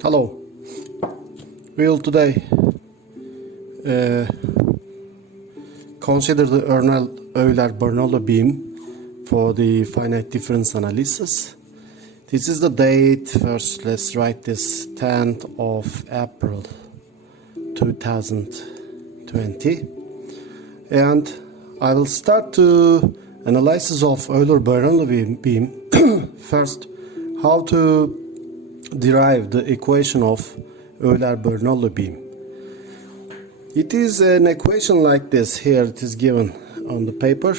Hello. We will today consider the Euler-Bernoulli beam for the finite difference analysis. This is the date. First, let's write this 10th of April 2020. And I will start to analysis of Euler-Bernoulli beam. First, how to derive the equation of Euler-Bernoulli beam. It is an equation like this. Here it is given on the paper.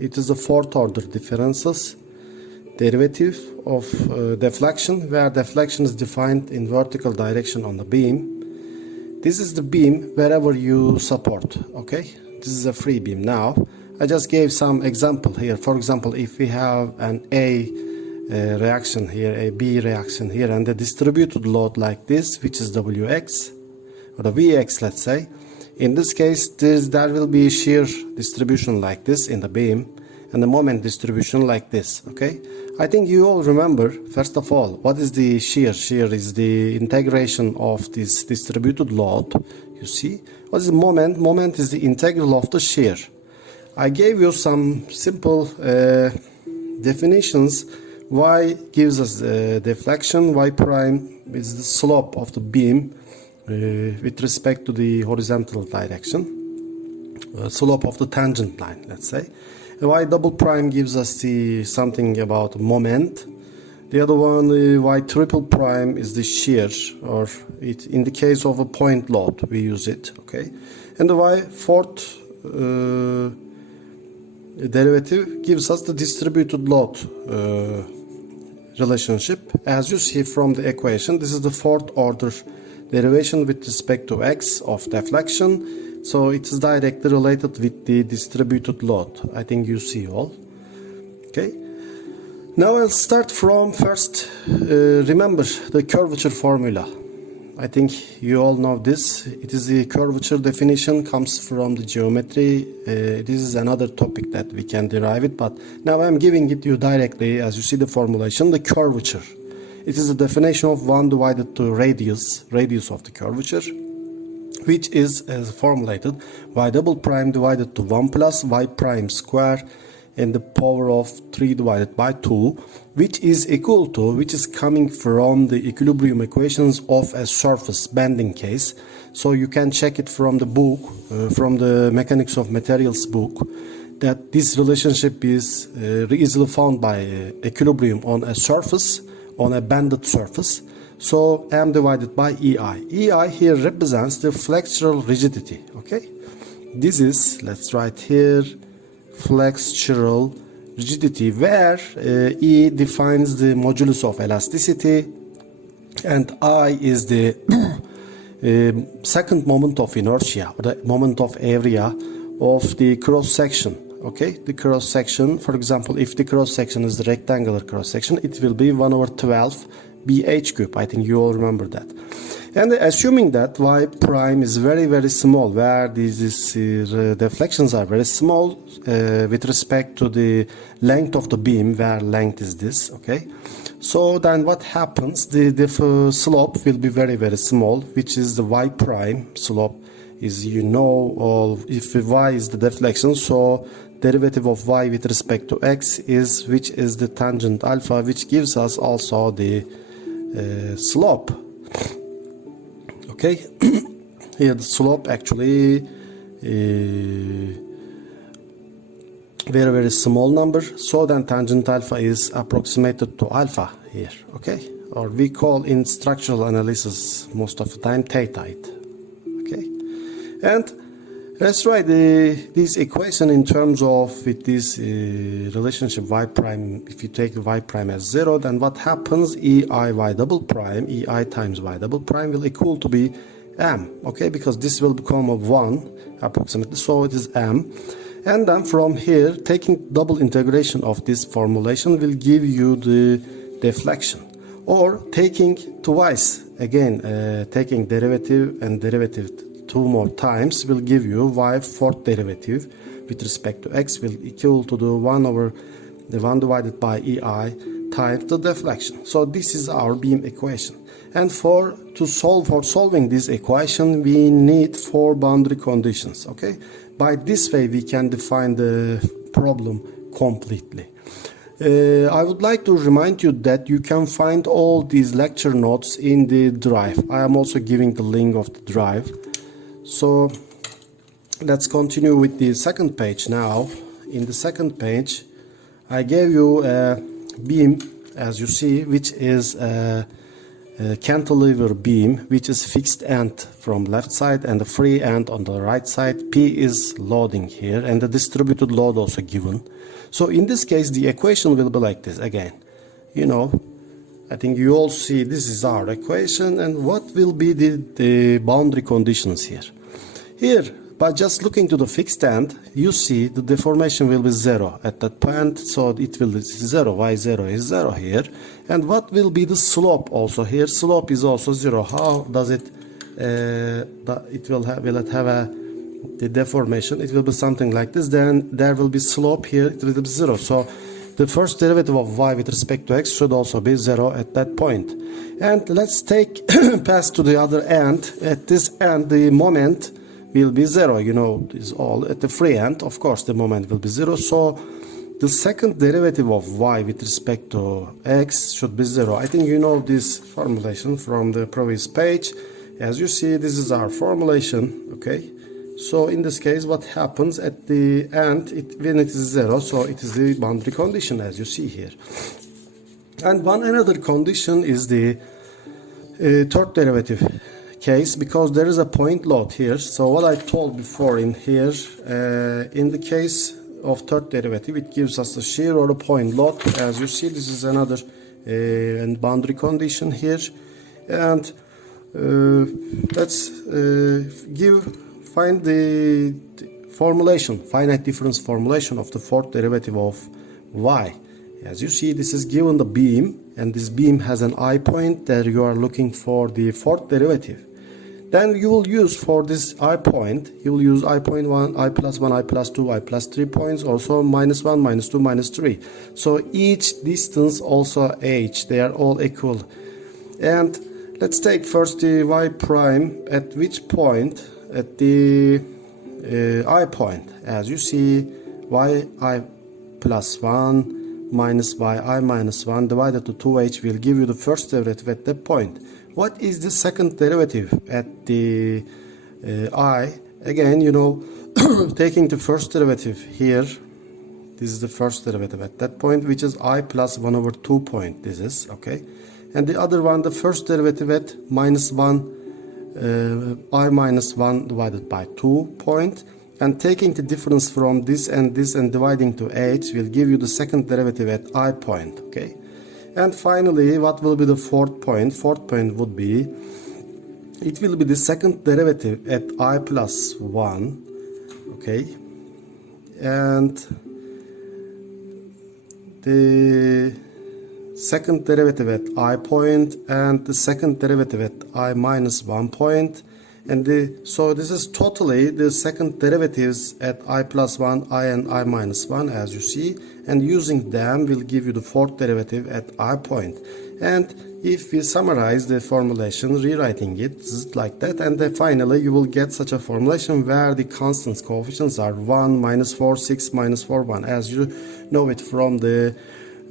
It is a fourth order differences derivative of deflection, where deflection is defined in vertical direction on the beam. This is the beam wherever you support. Okay, this is a free beam. Now I just gave some example here. For example, if we have an A reaction here, a B reaction here, and a distributed load like this, which is Wx or the Vx, let's say. In this case, there will be shear distribution like this in the beam, and the moment distribution like this. Okay, I think you all remember, first of all, what is the shear? Shear is the integration of this distributed load. You see, what is the moment? Moment is the integral of the shear. I gave you some simple definitions. Y gives us deflection, y prime is the slope of the beam with respect to the horizontal direction, slope of the tangent line, let's say. Y double prime gives us the something about moment. The other one, y triple prime, is the shear, or it, in the case of a point load we use it. Okay, and the y fourth derivative gives us the distributed load relationship. As you see from the equation, this is the fourth order derivation with respect to x of deflection, so it is directly related with the distributed load. I think you see all. Okay, now I'll start from first. Remember the curvature formula. I think you all know this. It is the curvature definition, comes from the geometry. This is another topic that we can derive it, but now I'm giving it to you directly. As you see the formulation, the curvature. It is the definition of 1 divided to radius of the curvature, which is as formulated y double prime divided to 1 plus y prime square in the power of 3 divided by 2, which is equal to, which is coming from the equilibrium equations of a surface bending case. So you can check it from the book, from the mechanics of materials book, that this relationship is easily found by equilibrium on a surface, on a bended surface. So m divided by EI. EI here represents the flexural rigidity. Okay, this is, let's write here, flexural rigidity, where E defines the modulus of elasticity and I is the second moment of inertia, or the moment of area of the cross section. Okay, the cross section, for example, if the cross section is the rectangular cross section, it will be 1/12 BH cube. I think you all remember that. And assuming that y prime is very, very small, where these deflections are very small with respect to the length of the beam, where length is this, okay? So then what happens, the slope will be very, very small, which is the y prime slope is, you know, or if y is the deflection, so derivative of y with respect to x is, which is the tangent alpha, which gives us also the slope. Okay, here the slope actually very, very small number, so then tangent alpha is approximated to alpha here. Okay, or we call in structural analysis most of the time theta it. Okay, and let's write this equation in terms of with this relationship y prime. If you take y prime as 0, then what happens? EI y double prime, EI times y double prime will equal to be m. Okay, because this will become a 1 approximately, so it is m. And then from here, taking double integration of this formulation will give you the deflection, or taking twice again, taking derivative and derivative 2 more times will give you y fourth derivative with respect to x will equal to the 1 divided by EI times the deflection. So this is our beam equation. And for solving this equation, we need 4 boundary conditions. Okay, by this way we can define the problem completely. I would like to remind you that you can find all these lecture notes in the drive. I am also giving the link of the drive. So let's continue with the second page now. In the second page, I gave you a beam, as you see, which is a cantilever beam, which is fixed end from left side and the free end on the right side. P is loading here and the distributed load also given. So in this case the equation will be like this again. You know, I think you all see this is our equation, and what will be the boundary conditions here. Here, by just looking to the fixed end, you see the deformation will be 0 at that point, so it will be 0, y0 is 0 here. And what will be the slope also here? Slope is also 0. How does it, will it have the deformation? It will be something like this. Then there will be slope here, it will be 0. So the first derivative of y with respect to x should also be 0 at that point. And let's take pass to the other end. At this end, the moment will be 0, you know, is all at the free end. Of course the moment will be 0, so the second derivative of y with respect to x should be 0. I think you know this formulation from the previous page. As you see, this is our formulation. Okay, so in this case what happens at the end, when it is 0, so it is the boundary condition, as you see here. And another condition is the third derivative case, because there is a point load here. So what I told before in here, in the case of third derivative, it gives us the shear or a point load. As you see, this is another boundary condition here. And let's find the formulation, finite difference formulation of the fourth derivative of y. As you see, this is given the beam, and this beam has an I point. There you are looking for the fourth derivative. Then you will use for this I point, you will use I point 1, I plus 1, I plus 2, I plus 3 points, also minus 1, minus 2, minus 3. So each distance also h, they are all equal. And let's take first the y prime at which point? At the I point. As you see, yi plus 1 minus yi minus 1 divided to 2h will give you the first derivative at that point. What is the second derivative at the I? Again, you know, taking the first derivative here, this is the first derivative at that point, which is I plus 1 over 2 point. This is, okay. And the other one, the first derivative at minus 1, I minus 1 divided by 2 point. And taking the difference from this and dividing to h will give you the second derivative at I point, okay. And finally, what will be the fourth point? Fourth point would be, it will be the second derivative at I plus 1, okay, and the second derivative at I point, and the second derivative at I minus 1 point. And so this is totally the second derivatives at I plus 1, I and I minus 1, as you see. And using them will give you the fourth derivative at I point. And if we summarize the formulation, rewriting it like that, and then finally you will get such a formulation where the constants, coefficients are 1, minus 4, 6, minus 4, 1. As you know it from the,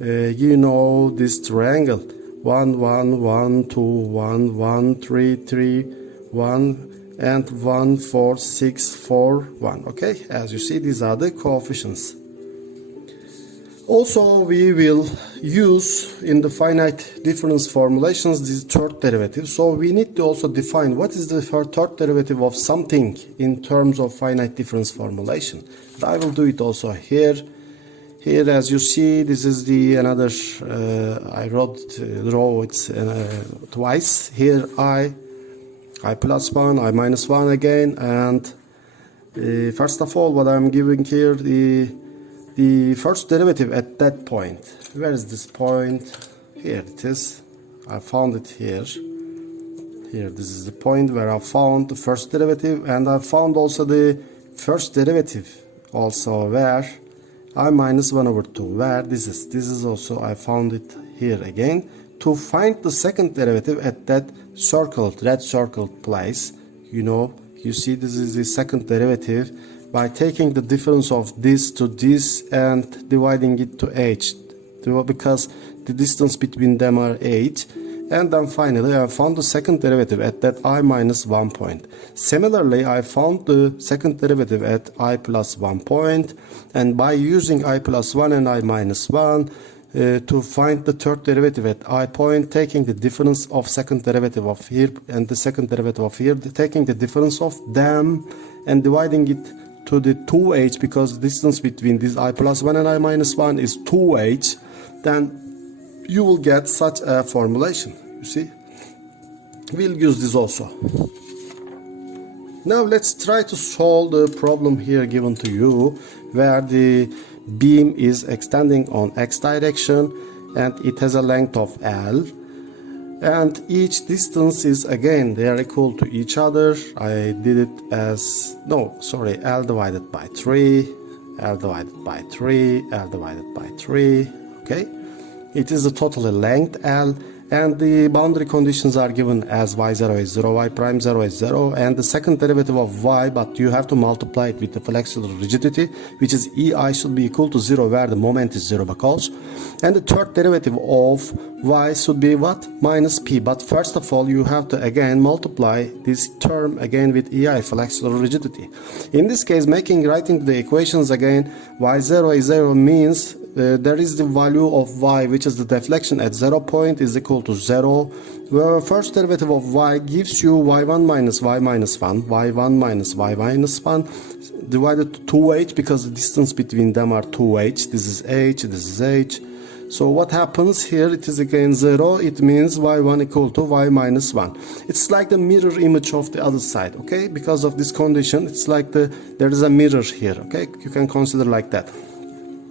you know, this triangle. 1, 1, 1, 2, 1, 1, 3, 3, 1, and 1, 4, 6, 4, 1. Okay, as you see, these are the coefficients. Also, we will use in the finite difference formulations this third derivative. So we need to also define what is the third derivative of something in terms of finite difference formulation. But I will do it also here. Here, as you see, this is the another. I draw it twice. Here, I plus 1, I minus 1 again, and first of all, what I'm giving here, the first derivative at that point. Where is this point? Here it is. I found it here. Here, this is the point where I found the first derivative, and I found also the first derivative also where I minus 1 over 2. Where this is also, I found it here again to find the second derivative at that red circled place. You see this is the second derivative by taking the difference of this to this and dividing it to h, because the distance between them are h. And then finally I found the second derivative at that I minus 1 point. Similarly, I found the second derivative at I plus 1 point, and by using I plus 1 and I minus 1 to find the third derivative at I point, taking the difference of second derivative of here and the second derivative of here, taking the difference of them and dividing it to the 2h, because the distance between this I plus 1 and I minus 1 is 2h, then you will get such a formulation. You see, we'll use this also. Now let's try to solve the problem here given to you, where the beam is extending on x direction and it has a length of L, and each distance is, again, they are equal to each other. I did it as, L divided by 3, L divided by 3, L divided by 3, okay? It is the total length L, and the boundary conditions are given as y0 is 0, y prime 0 is 0, and the second derivative of y, but you have to multiply it with the flexible rigidity, which is ei should be equal to 0, where the moment is 0 because, and the third derivative of y should be what? Minus p. But first of all, you have to again multiply this term again with ei, flexible rigidity. In this case, writing the equations again, y0 is 0 means there is the value of y, which is the deflection at 0 point, is equal to 0, where first derivative of y gives you y1 minus y minus 1, y1 minus y minus 1, divided to 2h, because the distance between them are 2h. This is h, this is h. So what happens here, it is again 0, it means y1 equal to y minus 1. It's like the mirror image of the other side, okay? Because of this condition, it's like there is a mirror here, okay? You can consider like that.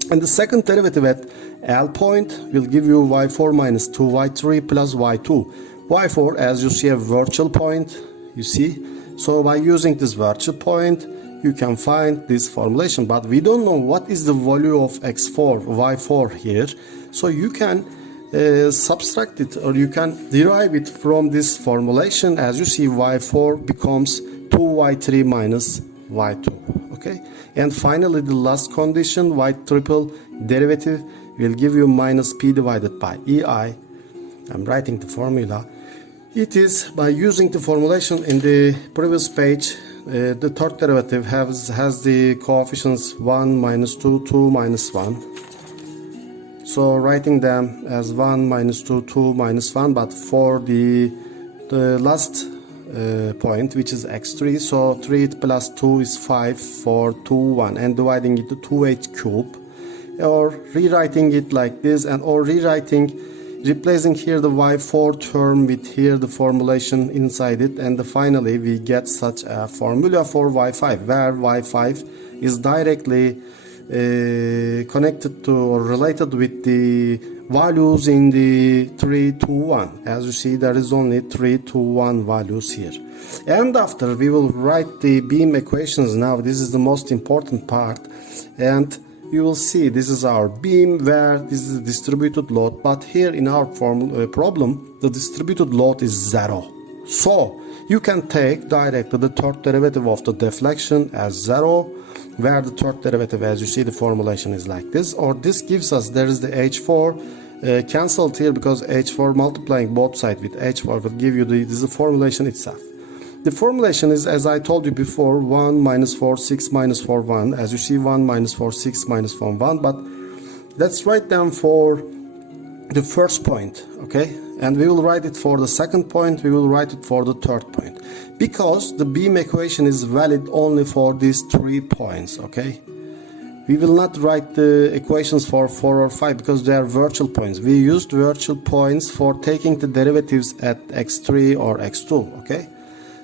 And the second derivative at L point will give you y4 minus 2, y3 plus y2. y4, as you see, a virtual point, you see. So by using this virtual point, you can find this formulation, but we don't know what is the value of x4, y4 here. So you can subtract it, or you can derive it from this formulation. As you see, y4 becomes 2y3 minus y2, okay? And finally, the last condition, y triple derivative will give you minus p divided by ei. I'm writing the formula. It is by using the formulation in the previous page. The third derivative has the coefficients 1, minus 2, 2, minus 1. So writing them as 1, minus 2, 2, minus 1, but for the last point, which is x3, so 3 plus 2 is 5, 4, 2, 1, and dividing it to 2h cube, or rewriting it like this, or replacing here the y4 term with here the formulation inside it, and finally we get such a formula for y5, where y5 is directly connected to or related with the values in the 3, 2, 1. As you see, there is only 3, 2, 1 values here. And after, we will write the beam equations now. This is the most important part, and you will see this is our beam, where this is a distributed load, but here in our problem the distributed load is 0. So you can take directly the third derivative of the deflection as 0, where the third derivative, as you see, the formulation is like this, or this gives us, there is the h4 cancelled here, because h4 multiplying both sides with h4 will give you this is the formulation itself. The formulation is, as I told you before, 1 minus 4 6 minus 4 1. As you see, 1 minus 4 6 minus 4 1, but let's write them for the first point, okay? And we will write it for the second point, we will write it for the third point, because the beam equation is valid only for these 3 points, okay? We will not write the equations for 4 or 5 because they are virtual points. We used virtual points for taking the derivatives at x3 or x2, okay?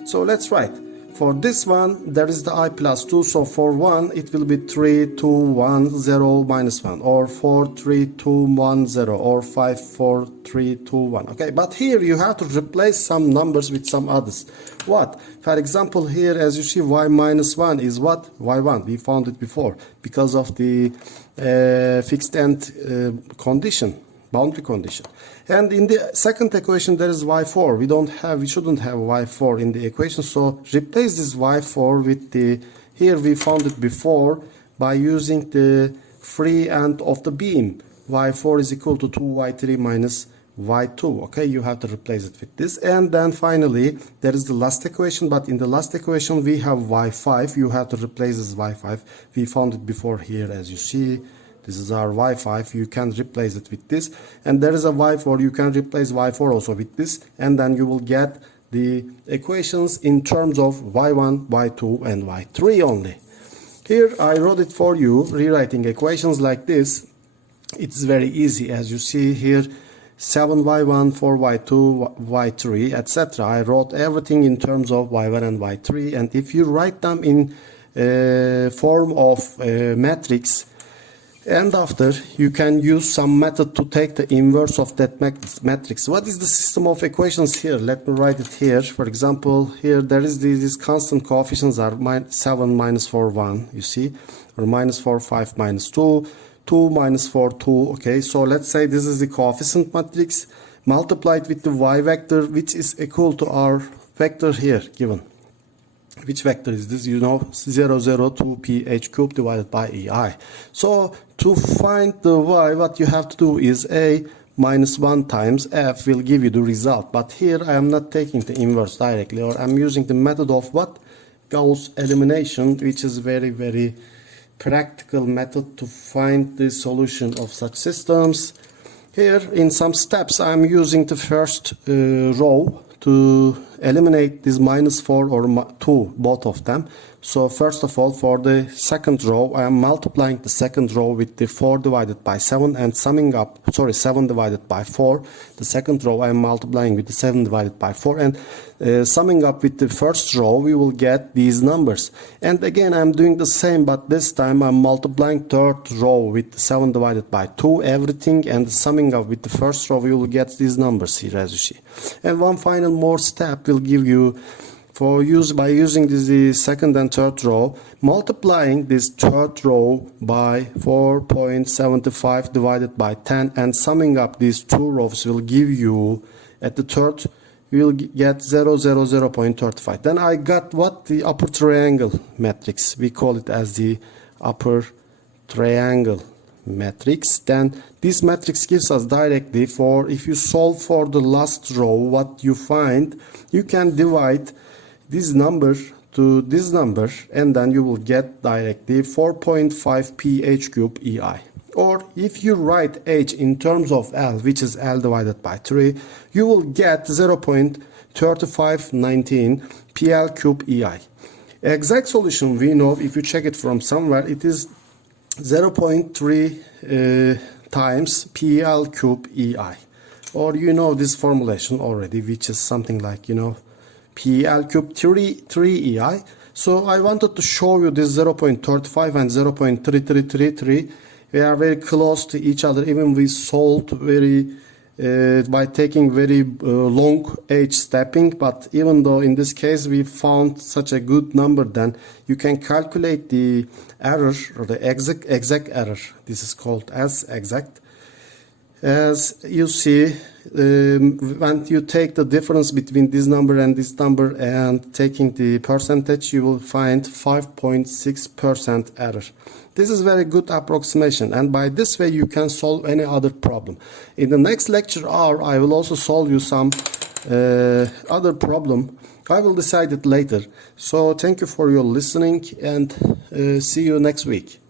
So let's write. For this one, there is the I plus 2, so for 1, it will be 3, 2, 1, 0, minus 1, or 4, 3, 2, 1, 0, or 5, 4, 3, 2, 1. Okay, but here you have to replace some numbers with some others. What? For example, here, as you see, y minus 1 is what? y1. We found it before because of the fixed end condition. boundary condition. And in the second equation there is y4. We shouldn't have y4 in the equation, so replace this y4 with the, here we found it before by using the free end of the beam. y4 is equal to 2y3 minus y2. Okay, you have to replace it with this. And then finally there is the last equation, but in the last equation we have y5. You have to replace this y5. We found it before here, as you see. This is our y5. You can replace it with this. And there is a y4. You can replace y4 also with this, and then you will get the equations in terms of y1, y2 and y3 only. Here I wrote it for you, rewriting equations like this. It's very easy, as you see here, 7y1, 4y2, y3, etc. I wrote everything in terms of y1 and y3, and if you write them in form of matrix, and after you can use some method to take the inverse of that matrix. What is the system of equations here? Let me write it here. For example, here there is these constant coefficients are 7 minus 4 1, you see, or minus 4 5 minus 2, 2 minus 4 2. Okay, so let's say this is the coefficient matrix multiplied with the y vector, which is equal to our vector here given. Which vector is this? You know, 0 0 2 ph cubed divided by ei. So to find the y, what you have to do is a minus 1 times f will give you the result. But here I am not taking the inverse directly, or I'm using the method of what? Gauss elimination, which is very practical method to find the solution of such systems. Here in some steps I'm using the first row to eliminate this minus 4 or 2, both of them. So first of all, for the second row, I am multiplying the second row with the 4 divided by 7 and summing up, 7 divided by 4. The second row I am multiplying with the 7 divided by 4, and summing up with the first row, we will get these numbers. And again, I am doing the same, but this time I am multiplying third row with 7 divided by 2, everything, and summing up with the first row, we will get these numbers here, as you see. And one final more step will give you, by using the second and third row, multiplying this third row by 4.75 divided by 10 and summing up these two rows will give you, at the third, we will get 0.35. Then I got what? The upper triangle matrix. We call it as the upper triangle matrix. Then this matrix gives us directly, for if you solve for the last row, what you find, you can divide this number to this number, and then you will get directly 4.5 ph cube ei. Or if you write h in terms of L, which is L divided by 3, you will get 0.3519 pl cube ei. Exact solution, we know, if you check it from somewhere, it is 0.3 times pl cube ei. Or you know this formulation already, which is something like, you know, pl cube 3 ei. So I wanted to show you this 0.35 and 0.3333. They are very close to each other. Even we solved by taking very long h stepping, but even though in this case we found such a good number, then you can calculate the error, or the exact error. This is called as exact. As you see, when you take the difference between this number and this number and taking the percentage, you will find 5.6% error. This is very good approximation, and by this way you can solve any other problem. In the next lecture hour, I will also solve you some other problem. I will decide it later. So thank you for your listening, and see you next week.